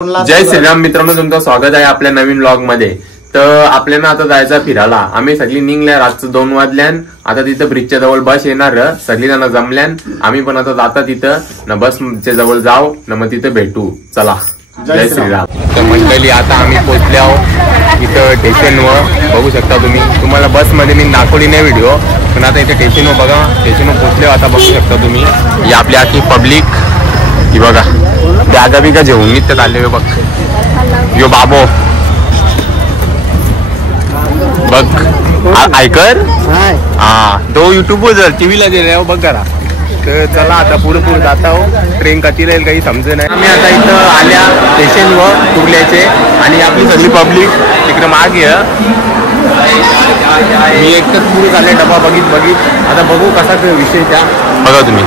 जय श्रीराम मित्रांनो, तुमचं स्वागत आहे आपल्या नवीन व्लॉग मध्ये। तर आपल्याला आता जायचं फिरायला। आम्ही सगळी निघल्या रातचं 2 वाजल्यान। आता तिथं ब्रिजच्या जवळ बस येणार, सगळी जण जमल्यान। आम्ही पण आता जाता तिथं न बसच्या जवळ जाऊ न मग तिथं भेटू। चला, जय श्रीराम। तर मंडळी आता आम्ही पोहोचले आहोत इथं स्टेशनवर। बघू शकता तुम्हाला बस मध्ये मी दाखवली नाही व्हिडिओ, पण आता इथे स्टेशनवर बघा, स्टेशनवर पोहोचले आता बघू शकता तुम्ही। ही आपली आखी पब्लिक ही बघा, बॅगा बिगा घेऊन निघत आले बघ। यो बाबो बघ, ऐकर हा तो युट्यूबवर टीव्हीला गेले बघ करा। तर चला आता पुढे जात आहो। ट्रेन कधी राहील काही समजे नाही। आम्ही आता इथं आल्या स्टेशनवर कुर्ल्याचे, आणि आपली सगळी पब्लिक तिकडे मागे। मी एकच पुढे झाले डबा बघित आता बघू कसा विषय त्या बघा तुम्ही।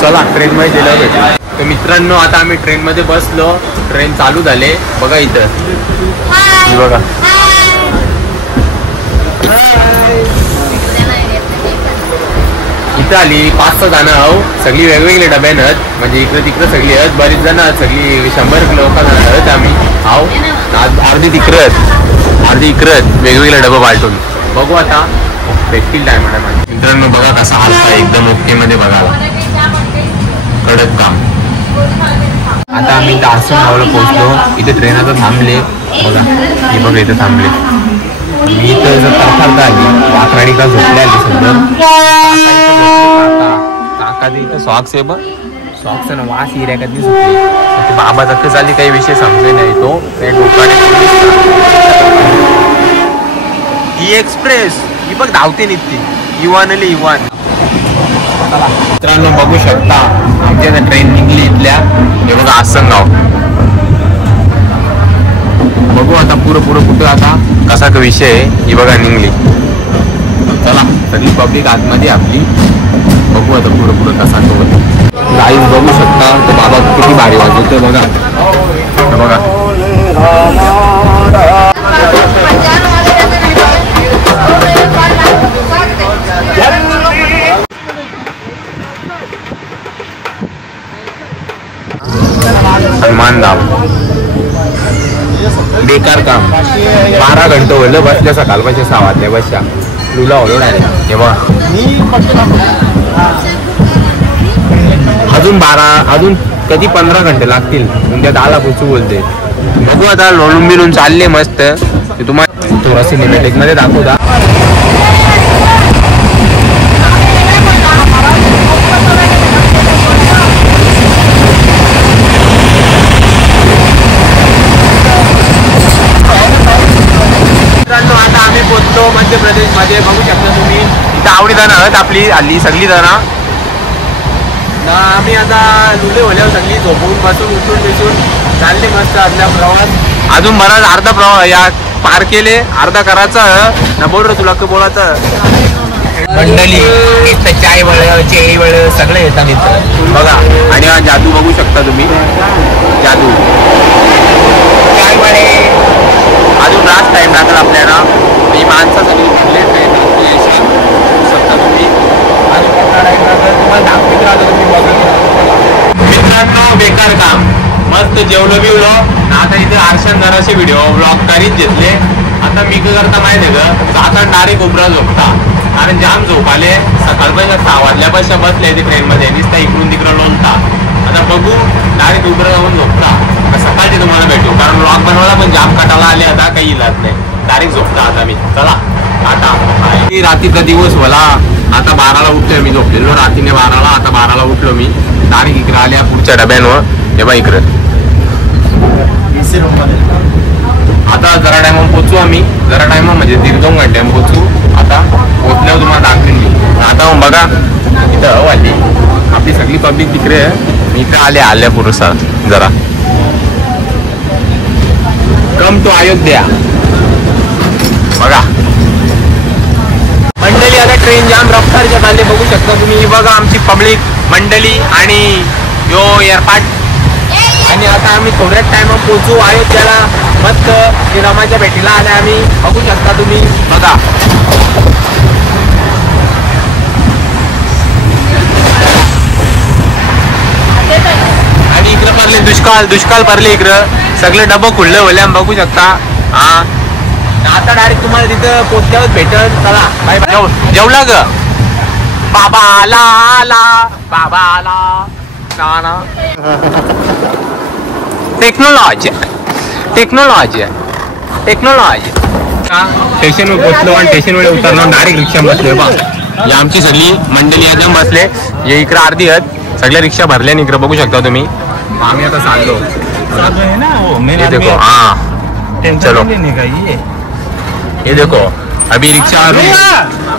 चला ट्रेन मध्ये गेल्यावर भेटू। तर मित्रांनो आता आम्ही ट्रेन मध्ये बसलो, ट्रेन चालू झाले बघा। इथं बघा इथं आली 5-6 जण आहो, सगळी वेगवेगळे डब्यान आहेत, म्हणजे इकडे तिकडे सगळी आहेत, बरीच जण आहेत, सगळी 100 लोक आहेत आम्ही आहो। अर्धी तिकडे आहेत, अर्धी इकडे आहेत, वेगवेगळे डबे पालटून बघू आता भेटतील टाइम। मित्रांनो बघा कसा हालता एकदम ओके मध्ये बघा, कडक काम। आता आम्ही इथं आसन गावाला पोहोचलो। इथे ट्रेन आता थांबले बघा, ही बघा इथे थांबले। मी इथं जर तारखाला आली वाकराडी का झोपले आली सुंदर काका इथं सॉक्स आहे बघ, सॉक्स ना वास हिऱ्या कधी झोपले। बाबा जखं झाली काही विषय समजे नाही, तो काही डोकाने ही एक्सप्रेस ही बघ धावते निघते, इवान आली इवान। मित्रांनो बघू शकता आमच्या ट्रेन निघली इथल्या, हे बघा आसनगाव। बघू आता पुढं कुठं आता कसा का विषय आहे, ही बघा निघली। चला सगळी पब्लिक आतमध्ये आपली, बघू आता पुढं कसा तो गाईज बघू शकता। तो बाबा किती भारी वाजवतोय बघा, बघा हनुमान धाम। बेकार काम, 12 घंटे होलं बसल्या, सकाळपासून 6 वाजल्या बसच्या लुला होलो डायरेक्ट। हे बघा अजून कधी 15 घंटे लागतील, उद्या 10 पोचू बोलते। बघू आता लोळून बिलून चालले मस्त। तुम्हाला थोडा सिनेमॅटिक मध्ये दाखवता। आता आम्ही पोहोचलो मध्य प्रदेश मध्ये, बघू शकता तुम्ही। इथं आवडी जण आहेत आपली हल्ली सगळी जण। आम्ही आता लुले होल्यावर सगळी झोपून बसून उठून बिसून चालले मस्त आपला प्रवास। अजून बराच अर्धा प्रवास या पार केले, अर्धा करायचा ना बोल रे तुला बोलायचं। मंडळी इथं चाय वळ चेरी वळ सगळे येतात इथं बघा। आणि हा जादू बघू शकता तुम्ही, जादू चाय वळे। अजून रात टाइम लागेल आपल्याला, ही माणसं सगळी शकता तुम्ही। मित्रांनो बेकार काम, मस्त जेवलो बिवलो आता इथे आरशान जराशे व्हिडिओ ब्लॉग करीत घेतले। आता मी काय करता माहिती आहे का, आता डायरेक्ट उभरा झोपता, कारण जाम झोप आले। सकाळपासून 6 वाजल्यापासून बसले इथे ट्रेन मध्ये, नुसता इकडून तिकडं लोणता। आता बघू डायरेक्ट उभरा जाऊन झोपता, सकाळची तुम्हाला भेटू, कारण ब्लॉग बनवायला पण जाम कटाला आले, आता काही इलाज नाही, डायरेक्ट झोपता आता मी। चला आता रात्रीचा दिवस मला, आता 12ला उठतोय मी, झोपलेलो रात्रीने 12ला, आता 12ला उठलो मी डायरेक्ट इकडे आल्या पुढच्या डब्यांवर। हे बा इकडे आता जरा टाइम पोहोचू आम्ही, जरा टाइम म्हणजे 1.5-2 घंटे पोहोचू। आता पोहोचल्यावर तुम्हाला दाखवेन मी। आता मग बघा इथं आली आपली सगळी पब्लिक तिकडे आहे, मी इकडे आल्या पुरुषा जरा। कम टू अयोध्या बघा मंडळी। आता ट्रेन जाम रफ्तारच्या चालले, बघू शकता तुम्ही। बघा आमची पब्लिक मंडळी आणि यो एअरपार्ट। आणि आता आम्ही थोड्याच टाइमात पोहोचू अयोध्याला, मस्त श्रीरामाच्या भेटीला आले आम्ही, बघू शकता तुम्ही बघा। आणि इकडं पडले दुष्काळ पडले इकडं सगळे डबं खुलले होल्या बघू शकता. हा आता डायरेक्ट तुम्हाला तिथं पोचल्यावर भेटत. चला बाय बाय. जेवला ग बाबा आला बाबा आला ना. टेक्नॉलॉजी स्टेशनवर पोचलो आणि स्टेशनवर उतरलो डायरेक्ट रिक्षा बसले. बा ही आमची सगळी मंडळी एकदम बसले. हे इकडे अर्धी आहेत सगळ्या रिक्षा भरल्या इकडे बघू शकता तुम्ही. आम्ही आता चाललो. ये देखो हाँ चलो ये देखो अभी रिक्शा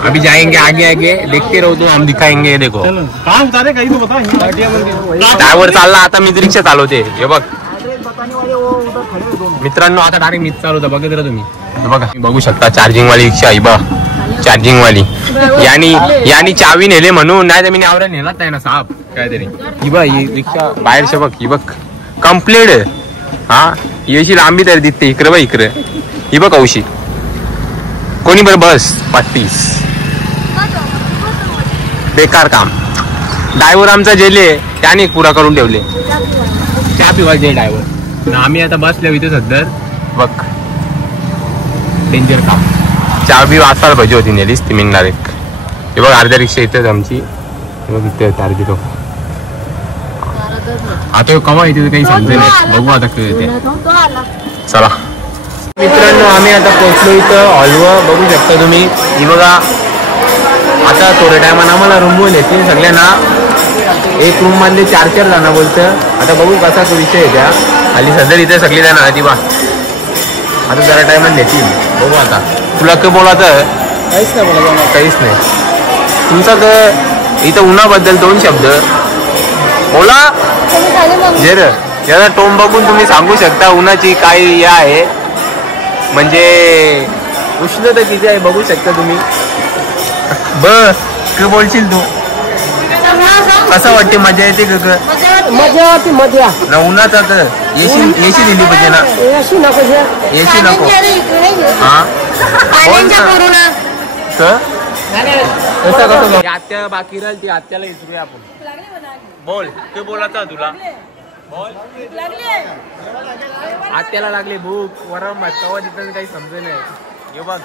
अभी जाएंगे आगे देखते रहो तो हम दिखाएंगे. ये देखो ड्रायव्हर चालला आता मी रिक्षा चालवते. हे बघ मित्रांनो आता डायरेक्ट मीच चालवतो. बघत राहा तुम्ही. बघा बघू शकता चार्जिंग वाली रिक्षा ही बघ चार्जिंग वाली. यानी चावी नेले म्हणून नाही तर मी आवरा नेलाच नाही ना साहेब काहीतरी. ही बघ ही रिक्षा बाहेरच्या बघ ही बघ कम्प्लीट. हा ही लांबी तरी दिसते इकडे बघ इकडे. ही बघ कौशी कोणी बरं बस पाटीस बेकार काम. ड्रायव्हर आमचा जेले त्याने पुरा करून ठेवले. चहा पिवायचे ड्रायव्हर. आम्ही आता बसल्या इथे सध्या बघ डेंजर काम. चहा बी वाचायला पाहिजे होती नेलीस ती मिळणार एक. हे बघ अर्ध्या रिक्षा इथेच आमची. हे बघ इथे अर्धी तो आता कवा येते काही समजेल बघू आता येते. चला मित्रांनो आम्ही आता पोहोचलो इथं हॉलवर बघू शकता तुम्ही. ही बघा आता थोड्या टायमानं आम्हाला रूम बोल येतील सगळ्यांना. एक रूम मधले 4 जण बोलतं. आता बघू कसा तो विषय आहे त्या खाली सध्या इथे सगळी जण ती बा आता जरा टायमात येतील बघू. आता तुला काय बोलायचं काहीच नाही बोला काहीच नाही. तुमचा तर इथं उन्हाबद्दल 2 शब्द बोला. जर याला टोम बघून तुम्ही सांगू शकता उन्हाची काय हे आहे म्हणजे उष्णता किती आहे बघू शकता तुम्ही. बस काय बोलशील तू कसं वाटते मजा येते का. मजा ना उन्हाचा तर एसी दिली पाहिजे ना. एसी नको हा आत्या बाकी राहील ती आत्याला विचारूया आपण. बोल तू बोलायचा तुला बोल. आत्याला लागले भूक वरम भात कवा तिथं काही समज नाही. हे बघ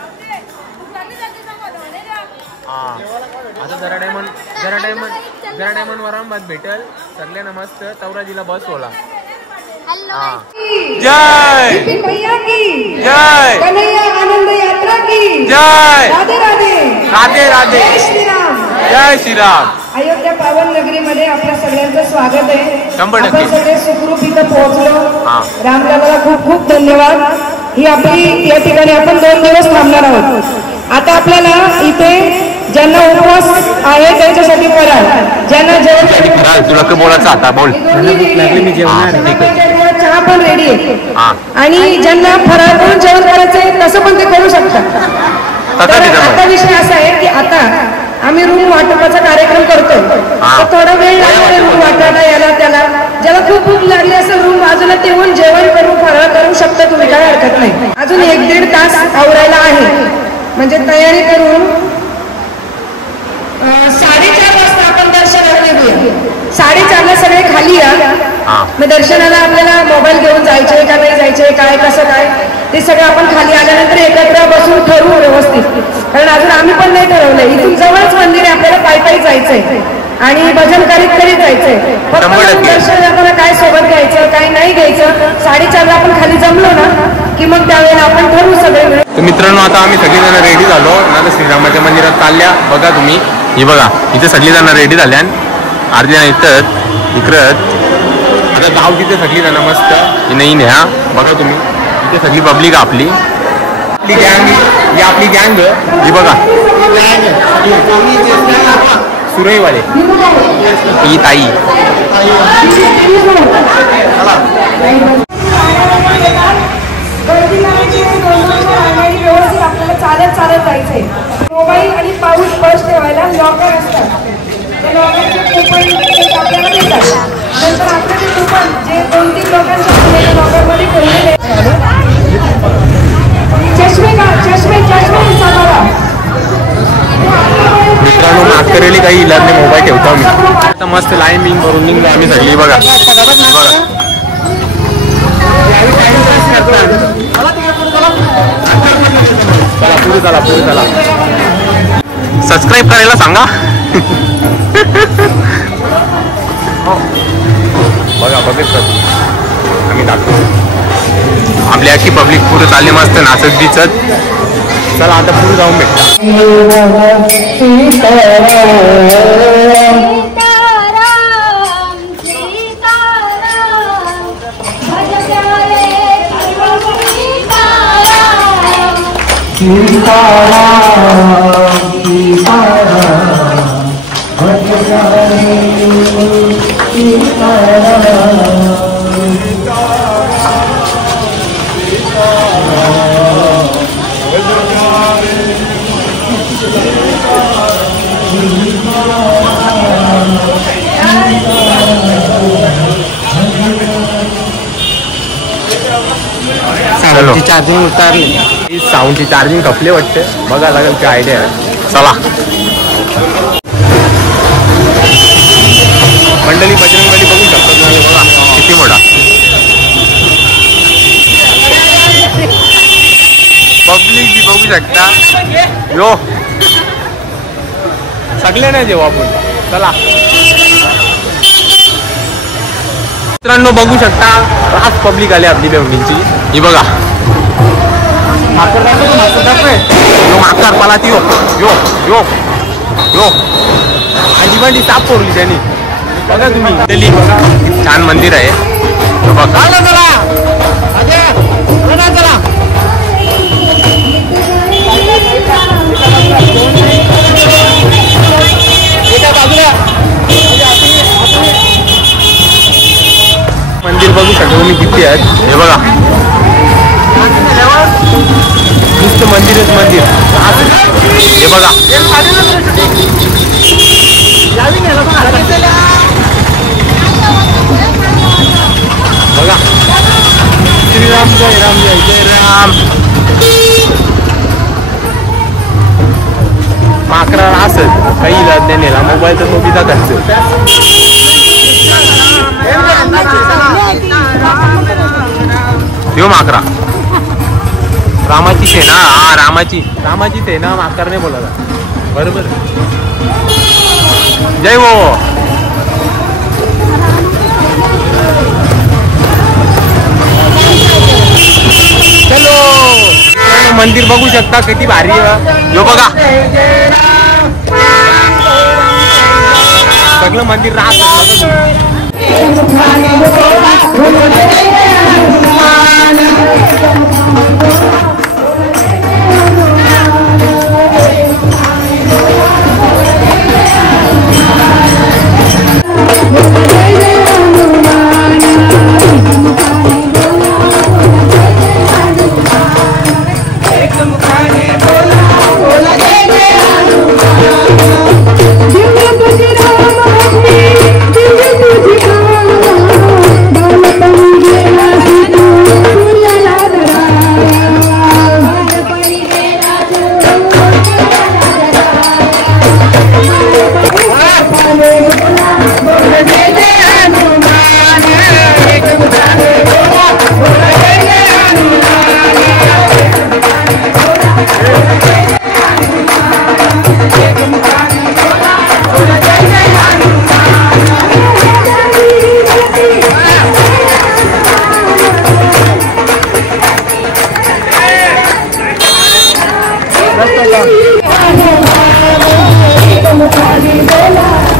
हा आता जरा टायमन वरम भात भेटल सगळ्यांना मस्त. तवराजीला बस होला. जय जय आनंद यात्रा की जय राधे राधे जय श्रीराम. अयोध्या पावन नगरीमध्ये आपल्या सगळ्यांचं स्वागत आहे. 100% आपण सगळे सुखरूप इथं पोहोचलो. रामदादाला खूप खूप धन्यवाद. ही आपली या ठिकाणी आपण 2 दिवस थांबणार आहोत. आता आपल्याला इथे ज्यांना उपवास आहे त्यांच्यासाठी फराळ ज्यांना जेवण तुला काय बोलायचं आता बोल. चहा पण रेडी आहे आणि ज्यांना फराळ करून जेवण करायचंय तसं पण ते करू शकतात. तर आता विषय असा आहे की आता आम्ही रूम वाटपाचा कार्यक्रम करतोय. तर थोडा वेळ लागतो रूम वाटायला याला त्याला. ज्याला खूप भूक लागली असं रूम बाजूला ठेवून जेवण करून फराळ करू शकता तुम्ही काय हरकत नाही. अजून 1-1.5 तास आवरायला आहे म्हणजे तयारी करून 4:30 वाजता आपण दर्शनाला निघूया. 4:30ला सगळे खाली या. मग दर्शनाला आपल्याला मोबाईल घेऊन जायचे का नाही जायचे काय कसं काय ते सगळं आपण खाली आल्यानंतर एकत्र बसून ठरवू व्यवस्थित. कारण अजून आम्ही पण नाही ठरवलंय. इथून जवळच मंदिर आहे आपल्याला पायी जायचंय आणि भजन करीत जायचंय. फक्त दर्शन करताना काय सोबत घ्यायचं काय नाही घ्यायचं. 4:30ला आपण खाली जमलो ना की मग त्यावेळेला आपण ठरवू सगळे. तर मित्रांनो आता आम्ही सगळेजण रेडी झालो ना श्रीरामाच्या मंदिरात चालल्या. बघा तुम्ही ही बघा इथे सगळीजण रेडी झाल्या. अर्धी जण इकडं आता जाऊ तिथे सगळी जण मस्त नाही न्या. बघा तुम्ही इथे सगळी पब्लिक आपली गँग ही आपली गँग ही बघा सुरईवाले ही ताई. आपल्याला चालत जायचंय. मोबाईल आणि पाऊस पर्स ठेवायला लॉकर असतात. लॉकरचे कूपन आपल्याला मिळतात. नंतर आपलं ते कूपन जे 2-3 लोकांच्या लॉकरमध्ये ठेवलेले चष्मे मित्रांनो नागकरेली काही इलाज नाही मोबाईल ठेवतो आम्ही. आता मस्त लाईन बिंग करून निघलो आम्ही सगळी. बघा बघा बघत आम्ही दाखवतो आपली अख्खी पब्लिक पुढे चालली मस्त नाचत दिसत. चला आता पुढे जाऊन भेटता. चार्जिंग उतारली. साऊंडची चार्जिंग कपले वाटते. बघा लागेल काय आयडिया आहे. चला मंडळी बजरंगबली बघू शकतो तुम्ही. बघा किती मोठा पब्लिक बी बघू शकता. यो सगळे नाही जेव्हा आपण. चला मित्रांनो बघू शकता आज पब्लिक आली आपली बेवणीची. ही बघा माकर मला ती यो यो यो यो आजीबाजी साप पोरली त्यांनी. बघा तुम्ही दिल्ली बघा छान मंदिर आहे. बघा चला मंदिर बघू शकतो तुम्ही किती आहेत. हे बघा नुसतं मंदिरच मंदिर. हे बघा बघा श्रीराम जय राम जय जय राम. माकरा असत काही नेला मोबाईल तर तो बिदा खर्च. यो माकरा रामाची सेना. हा रामाची सेना माकरने बोला बरोबर. जय हो. चलो मंदिर बघू शकता किती भारी आहे. यो बघा सगळं मंदिर राहत.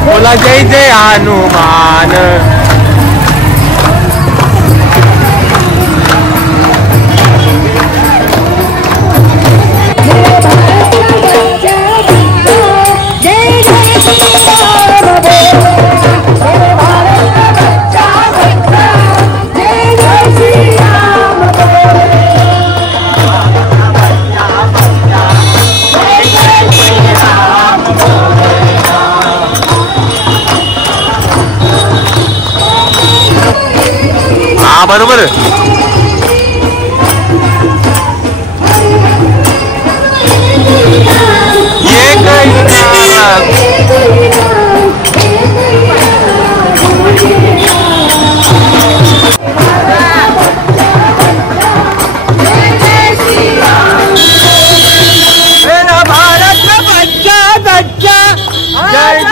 बोला जय जय हनुमान. बरोबर जय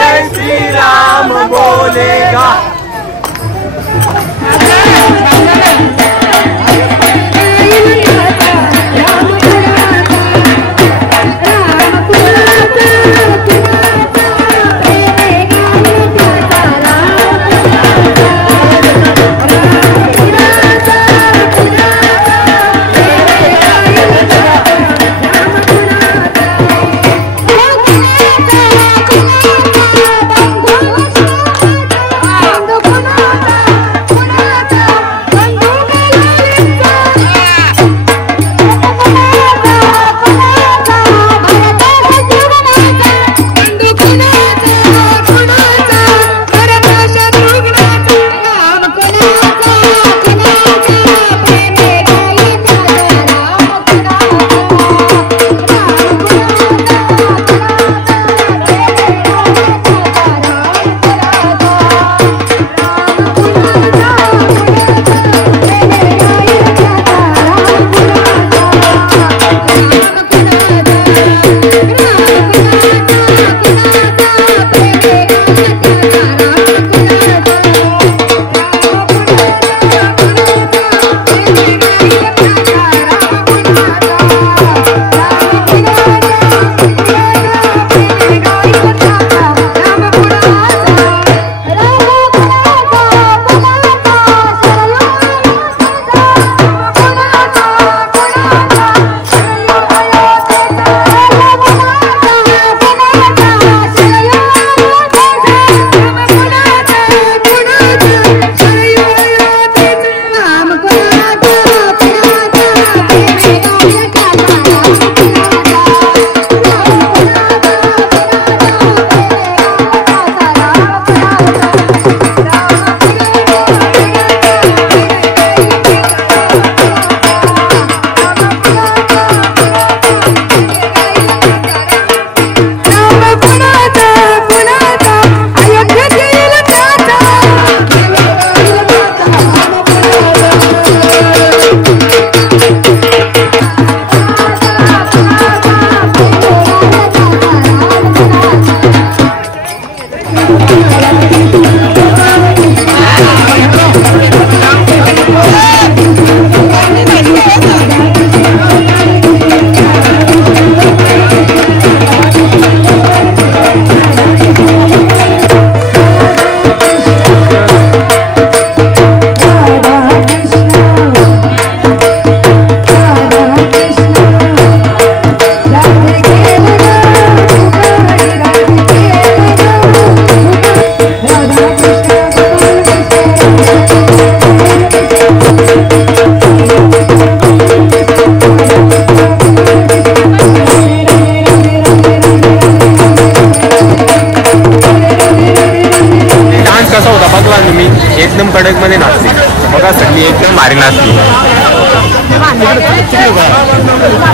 भारी नसती.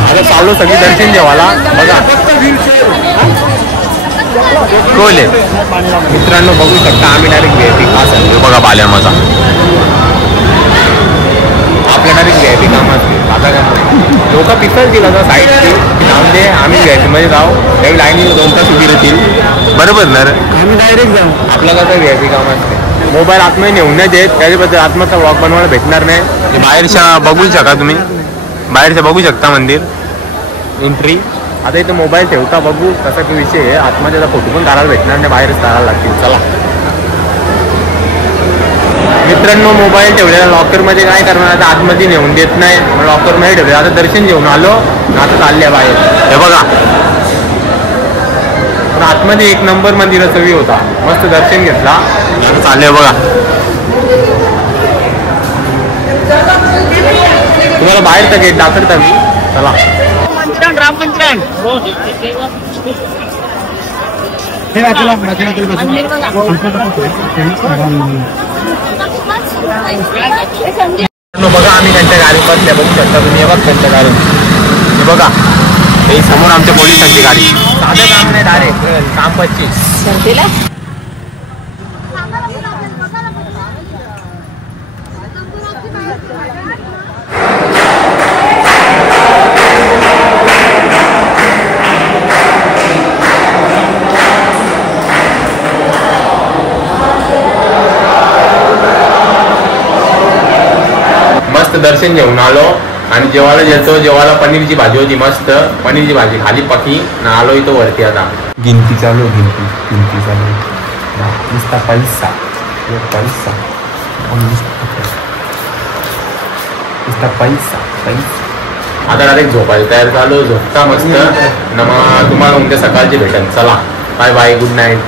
आता चालू सगळी दर्शन जेवायला बघा कोल आहे मित्रांनो. बघू शकता आम्ही डायरेक्ट VIP का सांगतो बघा बाल्या माझा आपल्या डायरेक्ट VIP काम असते. आता काय लोक पिकल दिला तर साईडची जाऊन दे आम्ही VIP मध्ये जाऊ त्यावेळी लाईनी 2 तास उभी राहतील बरोबर ना. आम्ही डायरेक्ट जाऊ. आपलं कसं VIP काम असते. मोबाईल आतमध्ये नेऊन नाही देत त्याच्याबद्दल आत्माचा व्लॉग बनवायला भेटणार नाही. बाहेरच्या बघू शका तुम्ही बाहेरच्या बघू शकता मंदिर एंट्री. आता इथं मोबाईल ठेवता बघू कसा की विषय आहे. आतमध्ये फोटो पण काढायला भेटणार नाही बाहेरच काढायला लागतील. चला मित्रांनो मोबाईल ठेवलेला लॉकरमध्ये काय करणार आता आतमध्ये नेऊन देत नाही मग लॉकरमध्ये ठेवले. आता दर्शन घेऊन आलो आता चालले बाहेर. हे बघा आतमध्ये 1 नंबर मंदिराचा व्ह्यू होता. मस्त दर्शन घेतला चालले बघा. तुम्हाला बाहेरचा गेट दाखवता मी. चला बघा आम्ही त्यांच्या गाडीत बसल्या बघू शकता तुम्ही. हे बघ त्यांच्या गाडी हे बघा हे समोर आमच्या पोलिसांची गाडी. साधं काम नाही डायरेक्ट काम 25. मस्त दर्शन घेऊन आलो आणि जेवायला गेलो. जेवायला पनीरची भाजी होती मस्त पनीरची भाजी खाली पकी ना आलो इथं वरती. आता गिनती चालू गिनती चालू नुसता पैसा पैसा नुसता पैसा पैसा. आता डायरेक्ट झोपायला तयार झालो. झोपता मस्त ना मग तुम्हाला उद्या सकाळची भेटेल. चला बाय बाय गुड नाईट.